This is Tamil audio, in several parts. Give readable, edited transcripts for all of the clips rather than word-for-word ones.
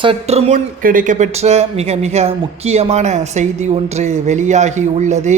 சற்று முன் கிடைக்கப்பெற்ற மிக மிக முக்கியமான செய்தி ஒன்று வெளியாகி உள்ளது.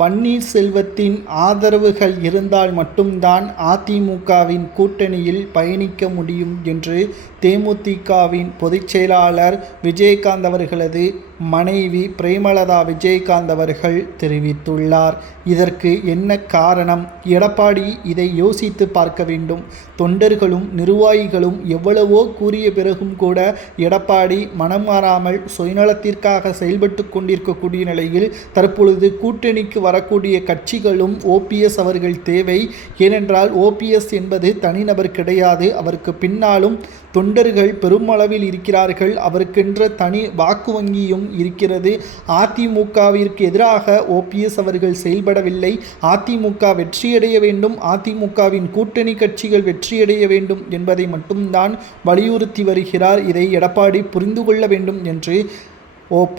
பன்னீர்செல்வத்தின் ஆதரவுகள் இருந்தால் மட்டும்தான் அதிமுகவின் கூட்டணியில் பயணிக்க முடியும் என்று தேமுதிகவின் பொதுச் செயலாளர் விஜயகாந்த் அவர்களது மனைவி பிரேமலதா விஜயகாந்த் அவர்கள் தெரிவித்துள்ளார். இதற்கு என்ன காரணம்? எடப்பாடி இதை யோசித்து பார்க்க வேண்டும். தொண்டர்களும் நிர்வாகிகளும் எவ்வளவோ கூறிய பிறகும் கூட எடப்பாடி மனம் மாறாமல் சுயநலத்திற்காக செயல்பட்டு கொண்டிருக்கக்கூடிய நிலையில் தற்பொழுது கூட்டணிக்கு வரக்கூடிய கட்சிகளும் ஓபிஎஸ் அவர்கள் தேவை. ஏனென்றால் ஓபிஎஸ் என்பது தனிநபர் கிடையாது. அவருக்கு பின்னாலும் தொண்டர்கள் பெருமளவில் இருக்கிறார்கள். அவருக்கென்ற தனி வாக்கு வங்கியும் இருக்கிறது. அதிமுகவிற்கு எதிராக ஓபிஎஸ் அவர்கள் செயல்படவில்லை. அதிமுக வெற்றியடைய வேண்டும், அதிமுகவின் கூட்டணி கட்சிகள் வெற்றியடைய வேண்டும் என்பதை மட்டும்தான் வலியுறுத்தி வருகிறார். இதை எடப்பாடி புரிந்து கொள்ள வேண்டும் என்று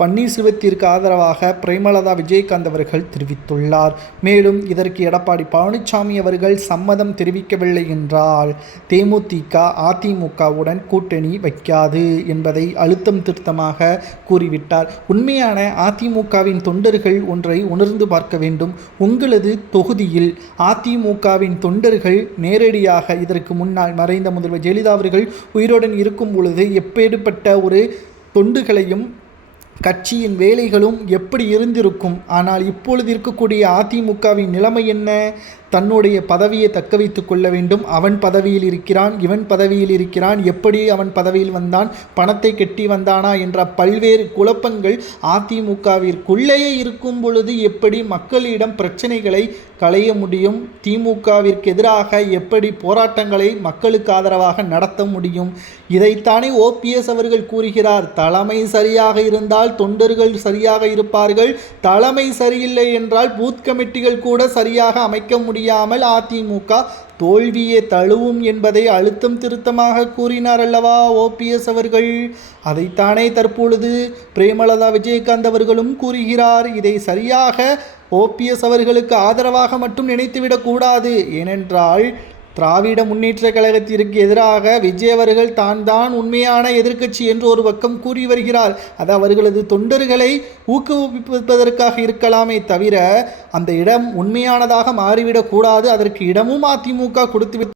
பன்னீர்செல்வத்திற்கு ஆதரவாக பிரேமலதா விஜயகாந்த் அவர்கள் தெரிவித்துள்ளார். மேலும் இதற்கு எடப்பாடி பழனிசாமி அவர்கள் சம்மதம் தெரிவிக்கவில்லை என்றால் தேமுதிக அதிமுகவுடன் கூட்டணி வைக்காது என்பதை அழுத்தம் திருத்தமாக கூறிவிட்டார். உண்மையான அதிமுகவின் தொண்டர்கள் ஒன்றை உணர்ந்து பார்க்க வேண்டும். உங்களது தொகுதியில் அதிமுகவின் தொண்டர்கள் நேரடியாக இதற்கு முன்னால் மறைந்த முதல்வர் ஜெயலலிதா அவர்கள் உயிருடன் இருக்கும் பொழுது எப்பேற்பட்ட ஒரு தொண்டுகளையும் கட்சியின் வேலைகளும் எப்படி இருந்திருக்கும். ஆனால் இப்பொழுது இருக்கக்கூடிய அதிமுகவின் நிலைமை என்ன? தன்னுடைய பதவியை தக்க வைத்து கொள்ள வேண்டும். அவன் பதவியில் இருக்கிறான், இவன் பதவியில் இருக்கிறான், எப்படி அவன் பதவியில் வந்தான், பணத்தை கட்டி வந்தானா என்ற பல்வேறு குழப்பங்கள் அதிமுகவிற்குள்ளேயே இருக்கும் பொழுது எப்படி மக்களிடம் பிரச்சனைகளை களைய முடியும்? திமுகவிற்கு எதிராக எப்படி போராட்டங்களை மக்களுக்கு ஆதரவாக நடத்த முடியும்? இதைத்தானே ஓபிஎஸ் அவர்கள் கூறுகிறார். தலைமை சரியாக இருந்தால் தொண்டர்கள் சரியாக இருப்பார்கள், தலைமை சரியில்லை என்றால் பூத் கமிட்டிகள் கூட சரியாக அமைக்க முடியாமல் அதிமுக தோல்வியை தழுவும் என்பதை அழுத்தம் திருத்தமாக கூறினார் அல்லவா ஓபிஎஸ் அவர்கள். அதைத்தானே தற்பொழுது பிரேமலதா விஜயகாந்த் அவர்களும் கூறுகிறார். இதை சரியாக ஓபிஎஸ் அவர்களுக்கு ஆதரவாக மட்டும் நினைத்துவிடக்கூடாது. ஏனென்றால் திராவிட முன்னேற்ற கழகத்திற்கு எதிராக விஜய் அவர்கள் தான் உண்மையான எதிர்க்கட்சி என்று ஒரு பக்கம் கூறி வருகிறார். அது அவர்களது தொண்டர்களை ஊக்குவிப்பதற்காக இருக்கலாமே தவிர அந்த இடம் உண்மையானதாக மாறிவிடக்கூடாது. அதற்கு இடமும் அதிமுக கொடுத்து